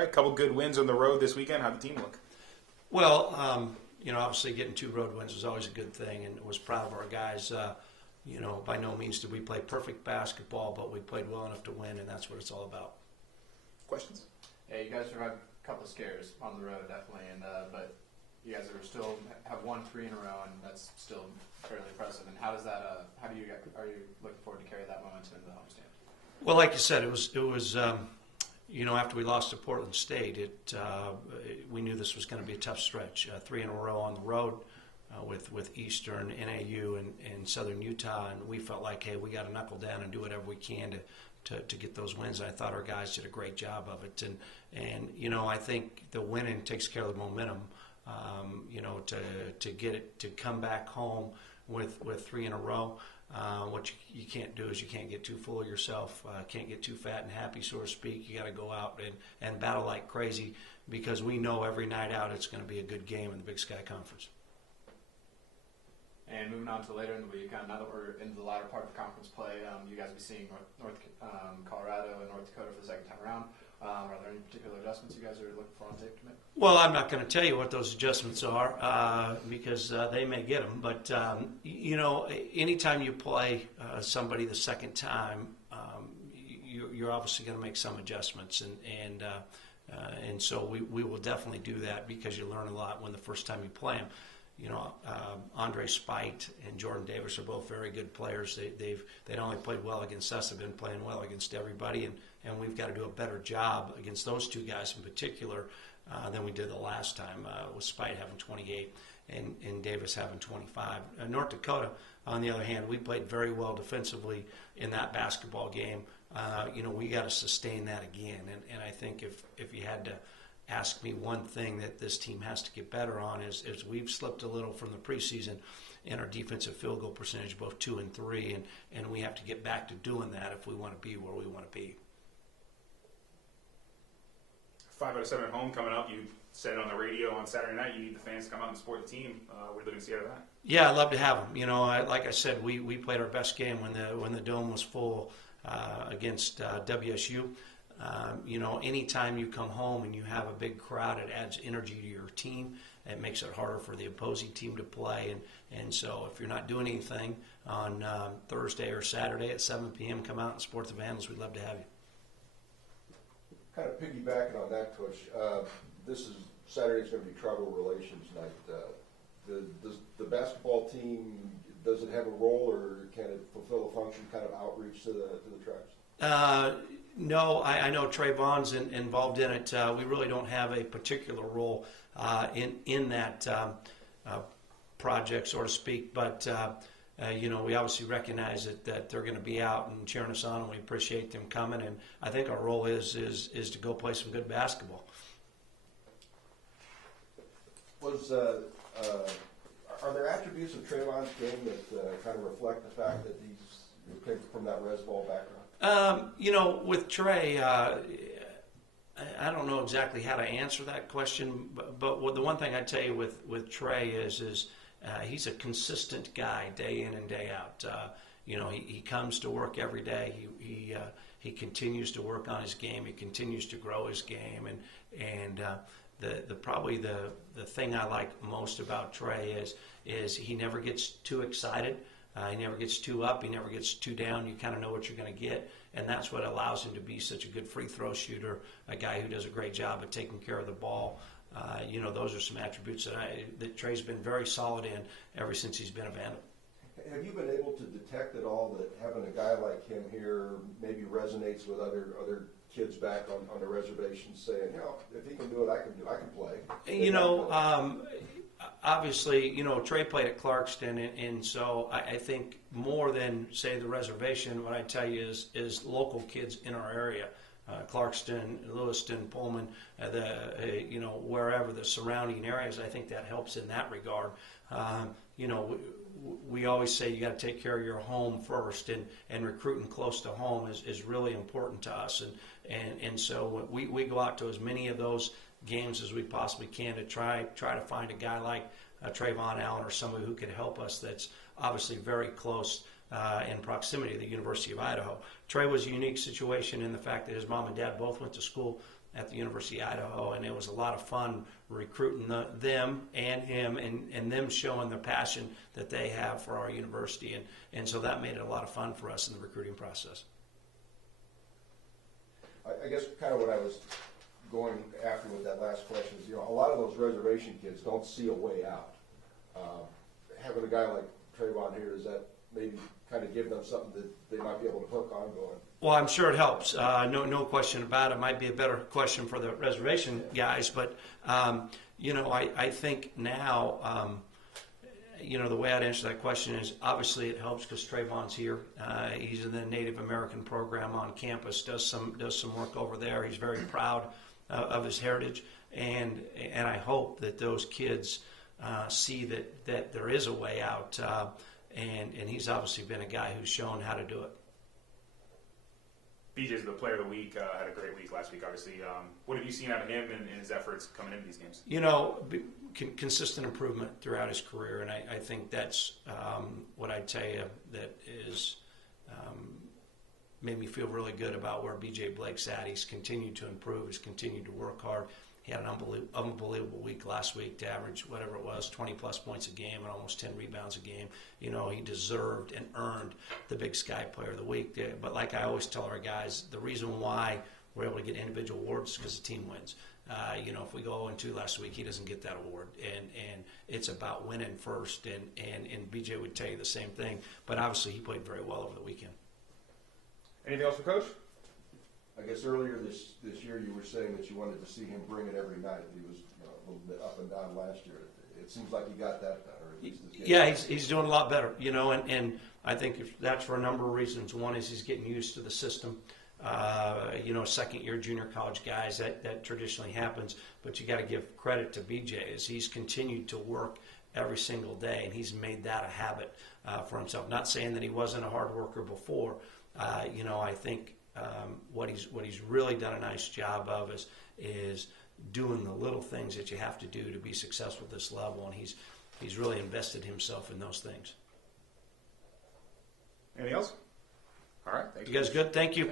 right, a couple good wins on the road this weekend. How'd the team look? Well, obviously getting 2 road wins is always a good thing, and was proud of our guys. By no means did we play perfect basketball, but we played well enough to win, and that's what it's all about. Questions? Yeah, you guys survived a couple of scares on the road, definitely, but you guys have won 3 in a row, and that's still fairly impressive. And how does that? Are you looking forward to carry that momentum into the homestand? Well, like you said, it was after we lost to Portland State, we knew this was going to be a tough stretch. 3 in a row on the road with Eastern, NAU, and Southern Utah, and we felt like, hey, we got to knuckle down and do whatever we can to get those wins. And I thought our guys did a great job of it, and I think the winning takes care of the momentum. To come back home with 3 in a row. What you can't do is you can't get too full of yourself, can't get too fat and happy, so to speak. You got to go out and battle like crazy, because we know every night out it's going to be a good game in the Big Sky Conference. And moving on to later in the week, now that we're into the latter part of conference play, you guys will be seeing North Colorado and North Dakota for the second time around. Are there any particular adjustments you guys are looking for on tape to make? Well, I'm not going to tell you what those adjustments are because they may get them. But, anytime you play somebody the second time, you're obviously going to make some adjustments. And so we will definitely do that, because you learn a lot when the first time you play them. Andre Spite and Jordan Davis are both very good players. They'd only played well against us. They've been playing well against everybody, and we've got to do a better job against those 2 guys in particular than we did the last time, with Spite having 28 and Davis having 25. North Dakota, on the other hand, we played very well defensively in that basketball game. We got to sustain that again, and I think if you had to ask me one thing that this team has to get better on is we've slipped a little from the preseason in our defensive field goal percentage, both 2 and 3, and we have to get back to doing that if we want to be where we want to be. 5 out of 7 at home coming up. You said on the radio on Saturday night you need the fans to come out and support the team. What are you looking to see out of that? Yeah, I'd love to have them. Like I said, we played our best game when the dome was full against WSU. Anytime you come home and you have a big crowd, it adds energy to your team. It makes it harder for the opposing team to play. And so if you're not doing anything on Thursday or Saturday at 7 p.m., come out and support the Vandals. We'd love to have you. Kind of piggybacking on that, Coach, Saturday's going to be tribal relations night. Does the basketball team, does it have a role, or can it fulfill a function, kind of outreach to the tribes? No, I know Trayvon's involved in it. We really don't have a particular role in that project, so to speak. But we obviously recognize that they're going to be out and cheering us on, and we appreciate them coming. And I think our role is to go play some good basketball. Are there attributes of Trayvon's game that kind of reflect the fact that he's came from that res ball background? With Trey, I don't know exactly how to answer that question, but the one thing I'd tell you with Trey is he's a consistent guy day in and day out. He comes to work every day. He continues to work on his game. He continues to grow his game, and probably the thing I like most about Trey is he never gets too excited. He never gets too up. He never gets too down. You kind of know what you're going to get, and that's what allows him to be such a good free throw shooter, a guy who does a great job at taking care of the ball. Those are some attributes that Trey's been very solid in ever since he's been a Vandal. Have you been able to detect at all that having a guy like him here maybe resonates with other kids back on the reservation, saying, if he can do it, I can play? Obviously, Trey played at Clarkston, and so I think more than, say, the reservation, what I tell you is local kids in our area, Clarkston, Lewiston, Pullman, wherever the surrounding areas. I think that helps in that regard. We always say you got to take care of your home first, and recruiting close to home is really important to us, and so we go out to as many of those games as we possibly can to try to find a guy like Trayvon Allen or somebody who could help us that's obviously very close in proximity to the University of Idaho. Trey was a unique situation in the fact that his mom and dad both went to school at the University of Idaho, and it was a lot of fun recruiting them and him, and them showing the passion that they have for our university, and so that made it a lot of fun for us in the recruiting process. I guess kind of what I was going after with that last question is, a lot of those reservation kids don't see a way out. Having a guy like Trayvon here, does that maybe kind of give them something that they might be able to hook on going? Well, I'm sure it helps. No question about it. Might be a better question for the reservation guys, but I think now, the way I'd answer that question is obviously it helps because Trayvon's here. He's in the Native American program on campus. Does some work over there. He's very proud of his heritage, and I hope that those kids see that there is a way out. And he's obviously been a guy who's shown how to do it. BJ's the player of the week, had a great week last week, obviously. What have you seen out of him and his efforts coming into these games? Consistent improvement throughout his career, and I think that's what I'd tell you that is made me feel really good about where BJ Blake's at. He's continued to improve. He's continued to work hard. He had an unbelievable week last week to average whatever it was, 20-plus points a game and almost 10 rebounds a game. He deserved and earned the Big Sky Player of the Week. But like I always tell our guys, the reason why we're able to get individual awards is because the team wins. If we go 0-2 last week, he doesn't get that award. And it's about winning first. And BJ would tell you the same thing. But obviously he played very well over the weekend. Anything else for Coach? I guess earlier this year you were saying that you wanted to see him bring it every night. He was a little bit up and down last year. It seems like he got that done, or at least this game. Yeah, he's doing a lot better, and I think that's for a number of reasons. One is he's getting used to the system. Second-year junior college guys, that traditionally happens, but you got to give credit to BJ as he's continued to work every single day, and he's made that a habit for himself. Not saying that he wasn't a hard worker before. I think what he's really done a nice job of is doing the little things that you have to do to be successful at this level, and he's really invested himself in those things. Anything else? All right. Thank You guys good? Thank you.